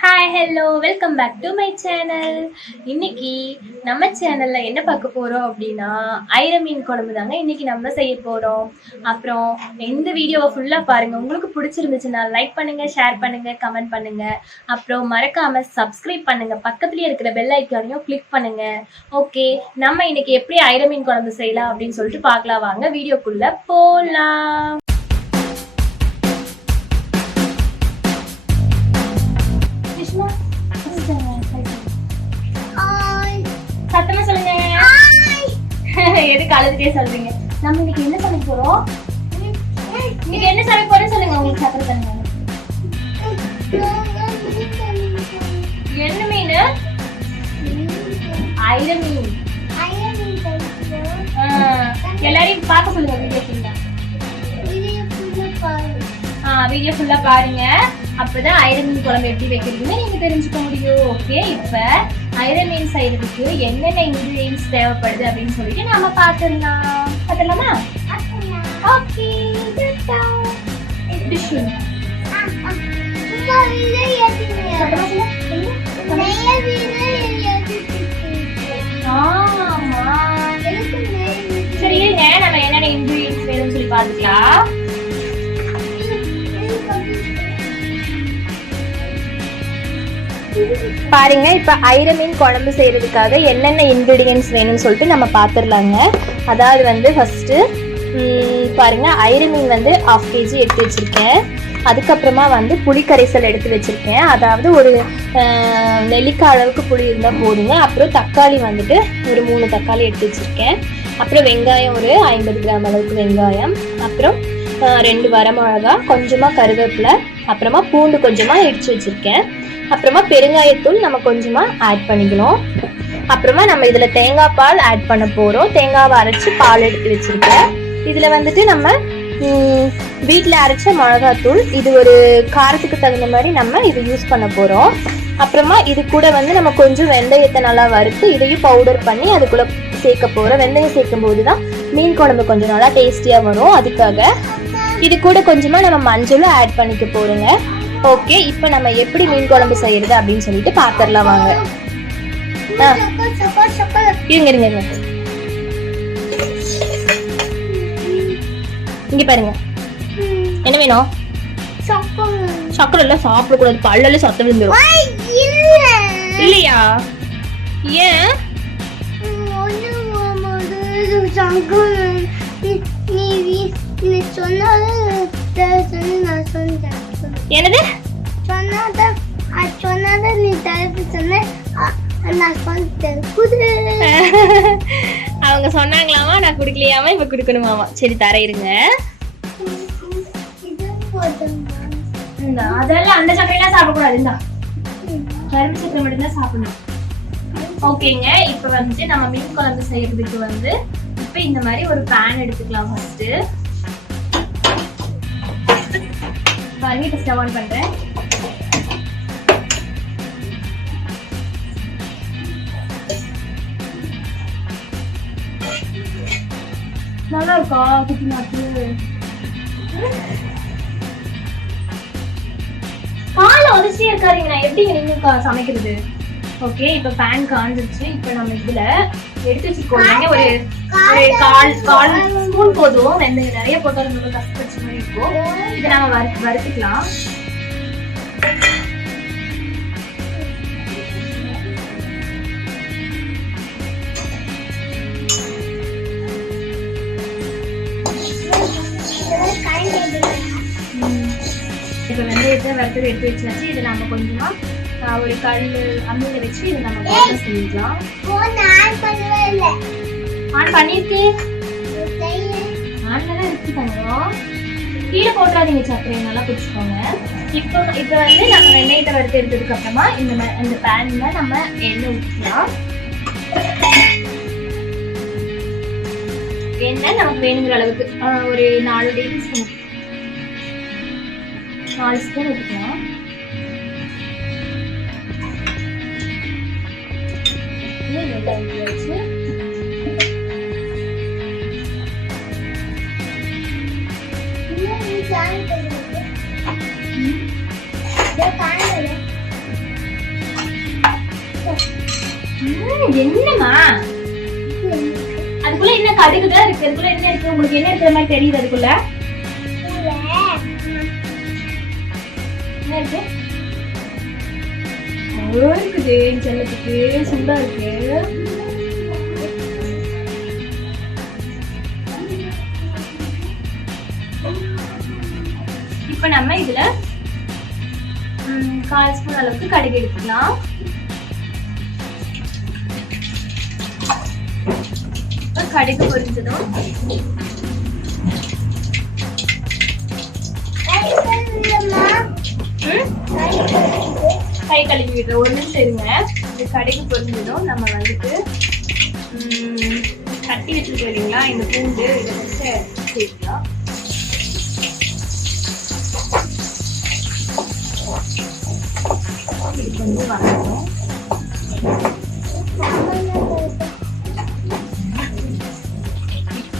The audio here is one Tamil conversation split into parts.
Hi hello welcome back to my channel. இன்னைக்கு நம்ம சேனல்ல என்ன பார்க்க போறோம் அப்படின்னா ஐரமீன் குழம்பு தாங்க இன்னைக்கு நம்ம செய்ய போறோம். அப்புறம் இந்த வீடியோவை ஃபுல்லா பாருங்க. உங்களுக்கு பிடிச்சிருந்துச்சுன்னா லைக் பண்ணுங்க, ஷேர் பண்ணுங்க, கமெண்ட் பண்ணுங்க. அப்புறம் மறக்காம சப்ஸ்கிரைப் பண்ணுங்க. பக்கத்துலயே இருக்கிற பெல் ஐக்கானையும் கிளிக் பண்ணுங்க. ஓகே, நம்ம இன்னைக்கு எப்படி ஐரமீன் குழம்பு செய்யலாம் அப்படின்னு சொல்லிட்டு பார்க்கலாம். வாங்க வீடியோக்குள்ள போலாம். சத்தமா சொல்லுங்க. எதுக்கு அழுதுட்டே சொல்றீங்க? நம்ம இன்னைக்கு என்ன சமைக்க போறோம்? இன்னைக்கு என்ன சமைக்க போறோம் சொல்லுங்க. உங்களுக்கு சக்கரை தண்ணி என்ன மீன்? ஐரமீன். எல்லாரையும் பார்க்க சொல்லுங்க. வீடியோ ஃபுல்லா பாருங்க. அப்பதான் ஐரமீன் குழம்பு எப்படி வைக்கிறதுன்னு நீங்க தெரிஞ்சுக்க முடியும். ஓகே, இப்ப ஐரமீன் செய்யறதுக்கு என்னென்ன இன்கிரீடியன்ஸ் தேவைப்படுது அப்படின்னு சொல்லிட்டு நாம பாத்துடலாமா? ஓகே, சரி இருங்க, நம்ம என்னென்ன இன்கிரீடியன்ஸ் வேணும்னு சொல்லி பாத்துக்கலாம். பாருங்க, இப்ப ஐரமீன் குழம்பு செய்யறதுக்காக என்னென்ன இன்கிரீடியன்ஸ் வேணும்னு சொல்லிட்டு நம்ம பாத்துடலாங்க. அதாவது வந்து ஃபர்ஸ்ட் பாருங்க, ஐரமீன் வந்து 1/2 kg எடுத்து வச்சிருக்கேன். அதுக்கப்புறமா வந்து புளி கரைசல் எடுத்து வச்சிருக்கேன். அதாவது ஒரு நெல்லிக்காய் அளவுக்கு புளி இருந்தால் போதுங்க. அப்புறம் தக்காளி வந்துட்டு ஒரு 3 தக்காளி எடுத்து வச்சிருக்கேன். அப்புறம் வெங்காயம் ஒரு 50 கிராம் அளவுக்கு வெங்காயம், அப்புறம் 2 வரமிளகா, கொஞ்சமா கருவேப்பிலை, அப்புறமா பூண்டு கொஞ்சமா இடிச்சு வச்சிருக்கேன். அப்புறமா பெருங்காயத்தூள் நம்ம கொஞ்சமா ஆட் பண்ணிக்கணும். அப்புறமா நம்ம இதுல தேங்காய் பால் ஆட் பண்ண போறோம். தேங்காவை அரைச்சு பால் எடுத்து வச்சிருக்கேன். இதுல வந்துட்டு நம்ம வீட்டில் அரைச்ச மிளகாத்தூள், இது ஒரு காரத்துக்கு தகுந்த மாதிரி நம்ம இது யூஸ் பண்ண போறோம். அப்புறமா இது கூட வந்து நம்ம கொஞ்சம் வெந்தயத்தை நல்லா வறுத்து இதையும் பவுடர் பண்ணி அதுக்குள்ள சேர்க்க போறோம். வெந்தயம் சேர்க்கும் போதுதான் மீன் குழம்பு கொஞ்சம் நல்லா டேஸ்டியா வரும். அதுக்காக இது கூட கொஞ்சமா நம்ம மஞ்சளும் ஆட் பண்ணிக்க போறோங்க. ஓகே, இப்போ நம்ம எப்படி மீன் குழம்பு செய்யறது அப்படின்னு சொல்லிட்டு பாத்திரலாம் வாங்க. இருங்க, இங்க பாருங்க, என்ன வேணும்? சக்கரை எல்லாம் சாப்பிட கூடாது, பல்லல சத்தம் விழுந்துரும். இல்லையா? ஏன்? என்னது அவங்க சொன்னாங்களாமா, நான் குடுக்கலையாமா, இப்ப குடுக்கணுமாமா. சரி தர இருங்க. அதெல்லாம் அந்த சக்கரையெல்லாம் சாப்பிடக்கூடாது. இந்த கரும்பு சக்கரை மட்டும்தான் சாப்பிடணும். ஓகேங்க, இப்ப வந்துட்டு நம்ம மீன் குழம்பு செய்யறதுக்கு வந்து இப்ப இந்த மாதிரி ஒரு பேன் எடுத்துக்கலாம். ஃபர்ஸ்ட் பாருங்க, இப்ப ஸ்டவ் ஆன் பண்றேன். நல்லா இருக்கா குட்டி நாட்டு? பால் உதச்சியே இருக்காருங்க, நான் எப்படி நீங்க சமைக்கிறது? ஓகே, இப்ப பேன் காஞ்சிருச்சு. இப்ப நம்ம இதுல எடுத்து வச்சுக்கோங்க. ஒரு கால் ஸ்பூன் போதும். வெந்தயம் நிறைய போட்டாலும் ரொம்ப கஷ்டப்பட்ட மாதிரி இருக்கும். இதை நம்ம வறுத்துக்கலாம். இப்ப வெந்தயத்தை வறுத்தது எடுத்து வச்சாச்சு. இதை நம்ம கொஞ்சமா ஒரு கல் அம்மியில வச்சு இதை நம்ம செஞ்சுக்கலாம். ஆன் பண்ணிருக்கேன். ஆன்லாம் இருக்குதாங்க. கீழே போட்டுறாதீங்க, சக்கரையை நல்லா பிடிச்சிக்கோங்க. இப்போ வந்து நம்ம வெந்தயத்தை வறுத்து எடுத்ததுக்கு அப்புறமா இந்த பேன்ல நம்ம எண்ணெய் ஊற்றிக்கலாம். எண்ணெய் நமக்கு வேணுங்கிற அளவுக்கு ஒரு 4 டேபிள் ஸ்பூன், 4 ஸ்பூன் ஊற்றிக்கலாம். வச்சு என்னமா அதுக்குள்ள என்ன கடுகுதான் இருக்கு? அதுக்குள்ள என்ன இருக்கு? உங்களுக்கு என்ன இருக்கிற மாதிரி தெரியுது? அதுக்குள்ள என்ன இருக்கு? இருக்குது செல்லத்துக்கு சூடா இருக்கு. இப்ப நம்ம இதுல 1/4 ஸ்பூன் அளவுக்கு கடுகு எடுத்துக்கலாம். கடுகு பொரிஞ்சதும் கை கழுவி விடுற ஒரு நிமிஷம் இருங்க. இந்த கடுகு பொரிஞ்சதும் நம்ம வந்துட்டு கட்டி வச்சிருக்கோம் இல்லைங்களா இந்த பூண்டு, இதை வச்சு சேர்க்கலாம். இது கொஞ்சம் வதங்கணும்.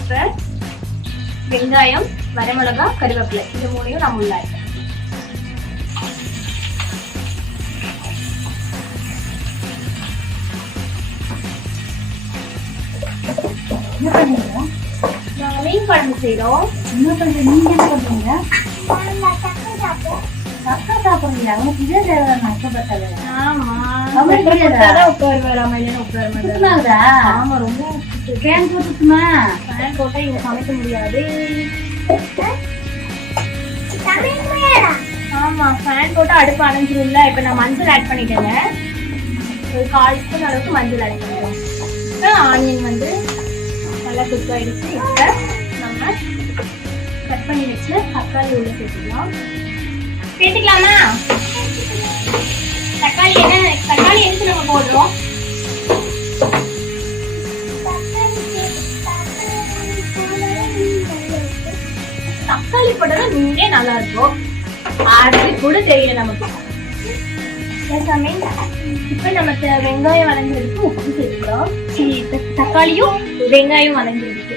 இப்ப வெங்காயம், வரமிளகா, கருவேப்பிலை இது மூணையும் நம்ம உள்ள மீன் குழம்பு செய்யறோம். என்ன பண்றீங்க? நீங்க என்ன பண்றீங்க? சக்கரை சாப்பிடுறீங்களா? உங்களுக்கு இதே தேவை நஷ்டப்பட்டது. ஆமா உட்காருவாரா? ஆமா ரொம்ப ஃபேன் போட்டுக்குமா? ஃபேன் போட்டா இங்க சமைக்க முடியாது. ஆமா ஃபேன் போட்டா அடுப்பு அணைஞ்சிரும்ல. இப்ப நான் மஞ்சள் ஆட் பண்ணிட்டேங்க. ஒரு 1/4 ஸ்பூன் அளவுக்கு மஞ்சள் ஆட் பண்ணிடுவோம். ஆனியன் வந்து நல்லா குக் ஆயிடுச்சு. இப்ப நம்ம கட் பண்ணி வச்சு தக்காளி உள்ள சேர்த்துக்கலாம். சேர்த்துக்கலாமா? தக்காளி எதுக்கு நம்ம போடுறோம்? தக்காளி போட்டா நீங்க நல்லா இருக்கும். அது கூட தெரியல நமக்கு. இப்ப நம்ம வெங்காயம் வதங்கிறதுக்கு உப்பு சேர்த்துக்கலாம். தக்காளியும் வெங்காயம் வதங்கிருக்கு.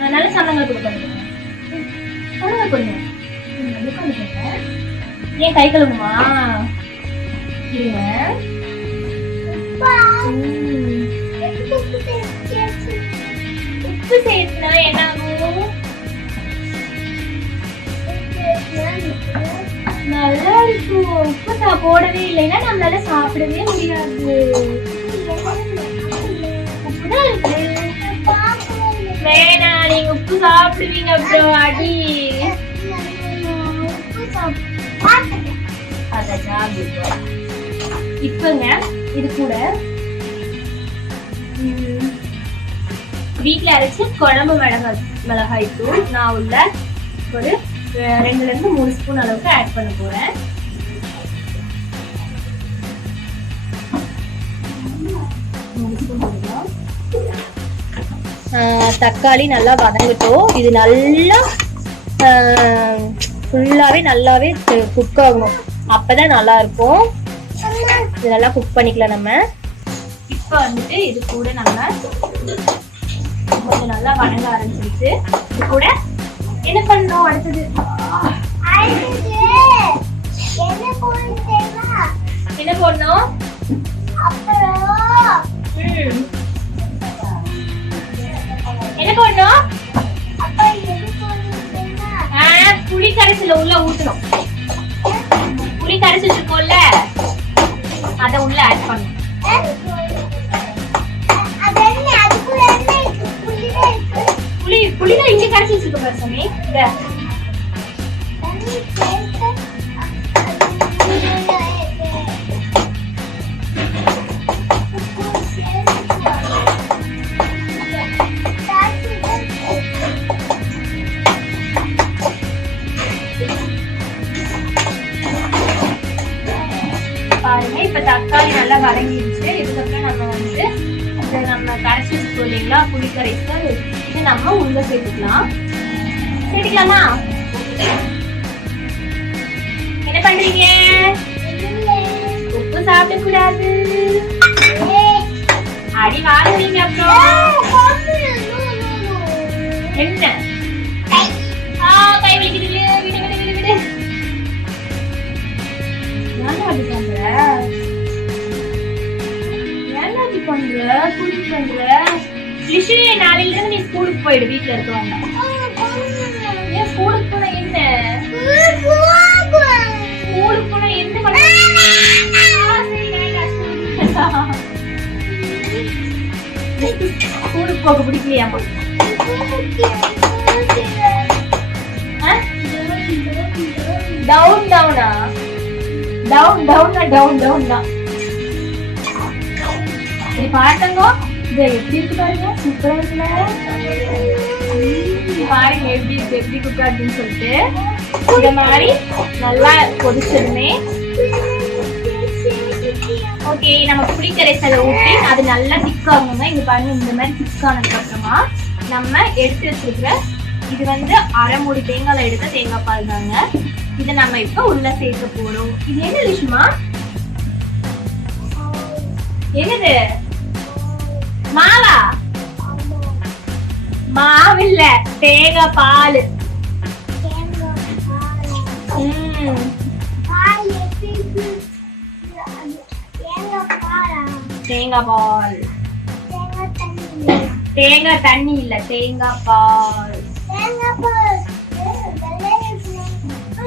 அதனால சன்னங்கள் கொடுக்கணும். கொஞ்சம் ஏன் கை கழுவுமா? உப்பு சேர்த்துனா என்ன ஆகும்? நல்லா இருக்கும். உப்பு போடவே இல்லைன்னா நம்மளால சாப்பிடவே முடியாது. உப்புதான் இருக்கு. வேணாம், நீங்க உப்பு சாப்பிடுவீங்க. அப்புறம் அடி இப்பங்க இது கூட வீட்டுல அரைச்சு குழம்பு மிளகாய் தூள் நான் உள்ள ஒரு 2 ல இருந்து 3 ஸ்பூன் அளவுக்கு ஆட் பண்ண போறேன். தக்காளி நல்லா வதங்கட்டும். இது நல்லா ஃபுல்லாவே நல்லாவே குக் ஆகணும். அப்பதான் நல்லா இருக்கும். இது நல்லா குக் பண்ணிக்கலாம் நம்ம. இப்ப வந்துட்டு இது கூட நம்ம கொஞ்சம் நல்லா வதங்க ஆரம்பிச்சிருச்சு. இது கூட என்ன பண்றோம்? அடுத்தது என்ன போடணும்? என்ன போடணும்? புளி கரைசல உள்ள ஊத்தணும். புளி கரைசல் இருக்கும்ல அத உள்ள ஆட் பண்ணணும். புளிதான் இங்க கரைச்சி வச்சிருக்க பாரு சாமி. பாருங்க இப்ப தக்காளி நல்லா வதங்கிடுச்சு. இதுக்கப்புறம் நம்ம வந்து நம்ம கரைச்சி வச்சுக்கோ இல்லைங்களா புளி கரைசல், இது நம்ம உள்ள சேர்த்துக்கலாம். சேர்த்துக்கலாமா? என்ன பண்றீங்க? உப்பு சாப்பிட கூடாது. அடி வாங்குவீங்க. அப்புறம் என்ன கை வலிக்குது. விடு விடு விடு விடு. ஏன் அப்படி பண்ற? ஏன் பண்ற லிஷு, நாளையில இருந்து நீ ஸ்கூலுக்கு போயிடு, வீட்ல இருக்க வேண்டாம். ஏன் ஸ்கூலுக்கு போனா என்ன? ஸ்கூலுக்கு போனா என்ன பண்ண? ஸ்கூலுக்கு போக பிடிக்கலையாமா? டவுன் டவுனா? டவுன் டவுனா? டவுன் டவுன் தான். இது பாருங்க, இது எப்படி இருக்கு பாருங்க, சூப்பரா இருக்குல்ல? பாருங்க எப்படி இருக்கு, எப்படி குக்கா அப்படின்னு சொல்லிட்டு. இந்த மாதிரி நல்லா கொதிச்சதுமே ஓகே, நம்ம புளி கரைசலை ஊற்றி அது நல்லா திக்காகணுங்க. இங்க பாருங்க, இந்த மாதிரி திக்கானதுக்கு அப்புறமா நம்ம எடுத்து வச்சிருக்கிற இது வந்து அரை மூடி தேங்காய் எடுத்த தேங்காய் பால் தாங்க. இதை நம்ம இப்ப உள்ள சேர்க்க போறோம். இது என்ன லிஷுமா? என்னது? மாவா? மாவில்ல, தேங்காய் பால். தேங்காய் பால். தேங்காய் தண்ணி இல்ல, தேங்காய் பால்.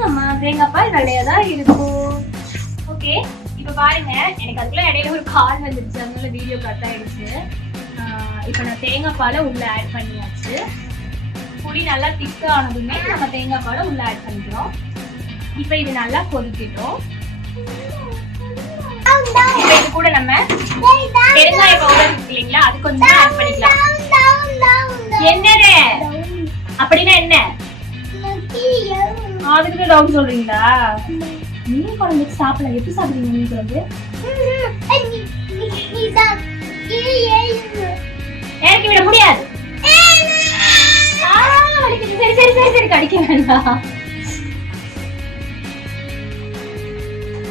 ஆமா, தேங்காய் பால் நல்லதான் இருக்கும். ஓகே, இப்ப பாருங்க, எனக்கு அதுக்குள்ள இடையில ஒரு கால் வந்துருச்சு, அதனால வீடியோ கட் ஆயிடுச்சு. இப்ப நான் தேங்காய் பாலை உள்ள ஆட் பண்ணியாச்சு. புளி நல்லா திக்கா ஆனதுமே நம்ம தேங்காய் பாலை உள்ள ஆட் பண்ணிக்கிறோம். இப்ப இது நல்லா கொதிக்கட்டும். இது கூட நம்ம பெருங்காய பவுடர் இருக்கு இல்லைங்களா, அது கொஞ்சம் ஆட் பண்ணிக்கலாம். என்னது அப்படின்னா என்ன? அதுக்கு டவுன் சொல்றீங்களா? மீன் குழம்பு சாப்பிடலாம். எப்படி சாப்பிடுறீங்க மீன் குழம்பு? இறக்கி விட முடியாது. சரி சரி சரி சரி, கடிக்க வேண்டாம்.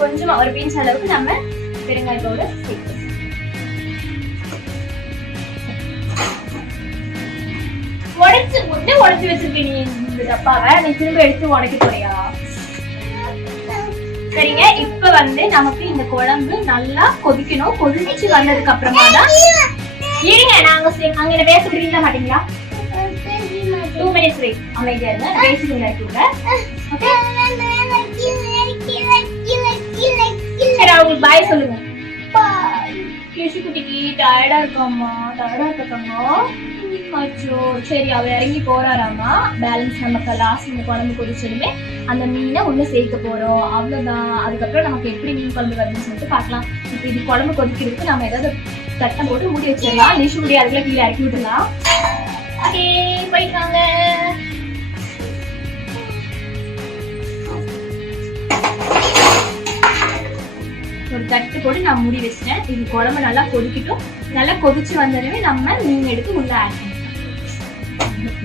கொஞ்சமா ஒரு பிஞ்ச் அளவுக்கு நம்ம பெருங்காய பவுடர் சேர்க்கணும். உடைச்சு வச்சிருக்கீங்க இந்த டப்பாவை, நீ திரும்ப எடுத்து உடைக்க போறியா? சரிங்க, இப்ப வந்து நமக்கு இந்த குழம்பு நல்லா கொதிக்கணும். கொதிச்சு வந்ததுக்கு அப்புறமா தான் இருங்க, நாங்க அங்க பேசிக்கிறீங்களா மாட்டீங்களா? 2 minutes wait. அமைதியா இருங்க, பேசிக்கிறீங்க இருக்குங்க. ஓகே, சரி, அவங்களுக்கு பாய் சொல்லுங்க. கிஷி குட்டிக்கு டயர்டா இருக்காமா? டயர்டா இருக்காங்க. அச்சோ, சரி, அவர் இறங்கி போறாராமா. பேலன்ஸ் நமக்கு லாஸ்ட் இந்த குழம்பு கொதிச்சதுமே அந்த மீனை உள்ள சேர்க்க போறோம், அவ்வளவுதான். அதுக்கப்புறம் நமக்கு எப்படி மீன் குழம்பு வருதுன்னு சொல்லிட்டு பார்க்கலாம். இப்ப இது குழம்பு கொதிக்கிறதுக்கு நம்ம ஏதாவது தட்டம் போட்டு மூடி வச்சிடலாம். லிஷு முடி அதுக்குள்ள கீழே இறக்கி விட்டுலாம். ஓகே, போயிட்டாங்க. ஒரு தட்டு போட்டு நான் மூடி வச்சிட்டேன். இது குழம்பு நல்லா கொதிக்கட்டும். நல்லா கொதிச்சு வந்ததுமே நம்ம மீன் எடுத்து உள்ள ஆட் பண்ணிக்கலாம்.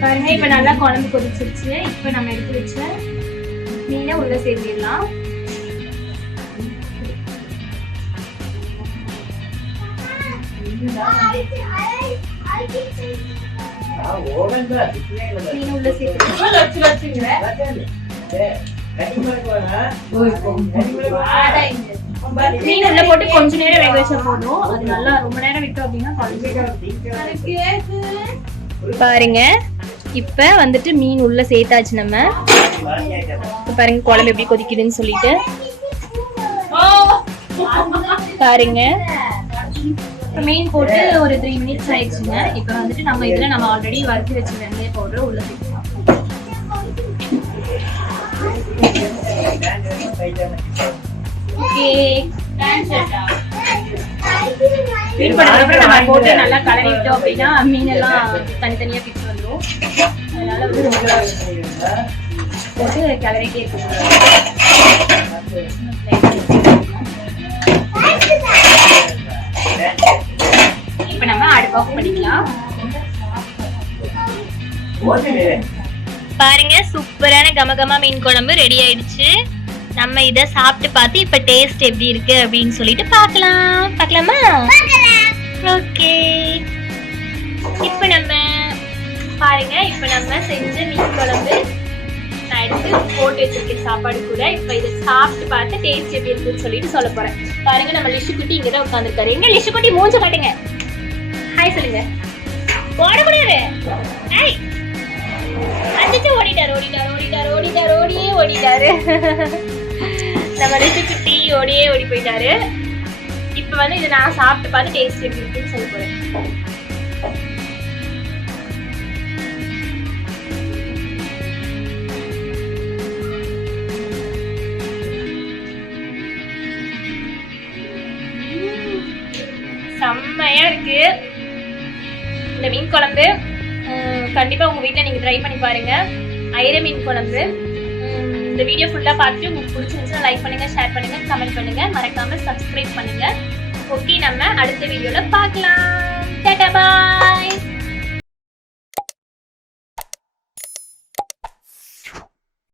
பாருங்க, இப்ப நல்லா குழம்பு கொதிச்சிருச்சு. இப்ப நம்ம எடுத்து வச்ச மீனை உள்ள சேர்த்திடலாம். மீன் உள்ள மீன் உள்ள போட்டு கொஞ்ச நேரம் வேக வச்சா போதும். அது நல்லா ரொம்ப நேரம் விட்டோம் அப்படின்னா பாருங்க. இப்ப வந்துட்டு மீன் உள்ள சேர்த்தாச்சு. நம்ம பாருங்க குழம்பு எப்படி கொதிக்குதுன்னு சொல்லிட்டு பாருங்க. மீன் போட்டு ஒரு 3 minutes ஆயிடுச்சுங்க. இப்ப வந்துட்டு நம்ம இதுல நம்ம ஆல்ரெடி வறுத்து வச்ச வெங்காய பவுடர் உள்ள சேர்க்கலாம். நம்ம போட்டு நல்லா கலரி விட்டோம் அப்படின்னா மீன் எல்லாம் தனித்தனியா பிச்சு வந்துடும். அதனால போட்டு கிளறிட்டே இருக்கும். இப்ப நம்ம அடுப்பு ஆஃப் பண்ணிக்கலாம். பாருங்க, சூப்பரான கமகமா மீன் குழம்பு ரெடி ஆயிடுச்சு. நம்ம இத சாப்பிட்டு பார்த்து இப்ப டேஸ்ட் எப்படி இருக்கு அப்படின்னு சொல்லிட்டு பார்க்கலாமா? ஓகே, இப்ப நம்ம பாருங்க, இப்ப நம்ம செஞ்ச மீன் குழம்பு நான் எடுத்து போட்டு வச்சிருக்கேன் சாப்பாடு கூட. இப்ப இதை சாப்பிட்டு பார்த்து டேஸ்ட் எப்படி இருக்குன்னு சொல்லிட்டு சொல்ல போறேன். பாருங்க, நம்ம லிஷு குட்டி இங்கதான் உட்காந்துருக்காரு. என்ன லிஷு குட்டி மூஞ்ச காட்டுங்க. ஹாய் சொல்லுங்க. ஓடக்கூடாது. ஏய் அடிச்சு ஓடிட்டாரு. நம்ம ரிச்சு குட்டி ஓடி போயிட்டாரு. இப்ப வந்து இதை நான் சாப்பிட்டு பார்த்து டேஸ்ட் எப்படி இருக்குன்னு சொல்ல போறேன். செம்மையா இருக்கு இந்த மீன் குழம்பு. கண்டிப்பா உங்க வீட்டுல நீங்க ட்ரை பண்ணி பாருங்க. ஐர மீன் குழம்பு. இந்த வீடியோ ஃபுல்லா பார்த்துட்டு உங்களுக்கு பிடிச்சிருந்துச்சுன்னா லைக் பண்ணுங்க, ஷேர் பண்ணுங்க, கமெண்ட் பண்ணுங்க, மறக்காம சப்ஸ்கிரைப் பண்ணுங்க. ஓகே, நம்ம அடுத்த வீடியோல பார்க்கலாம். டாடா பாய்.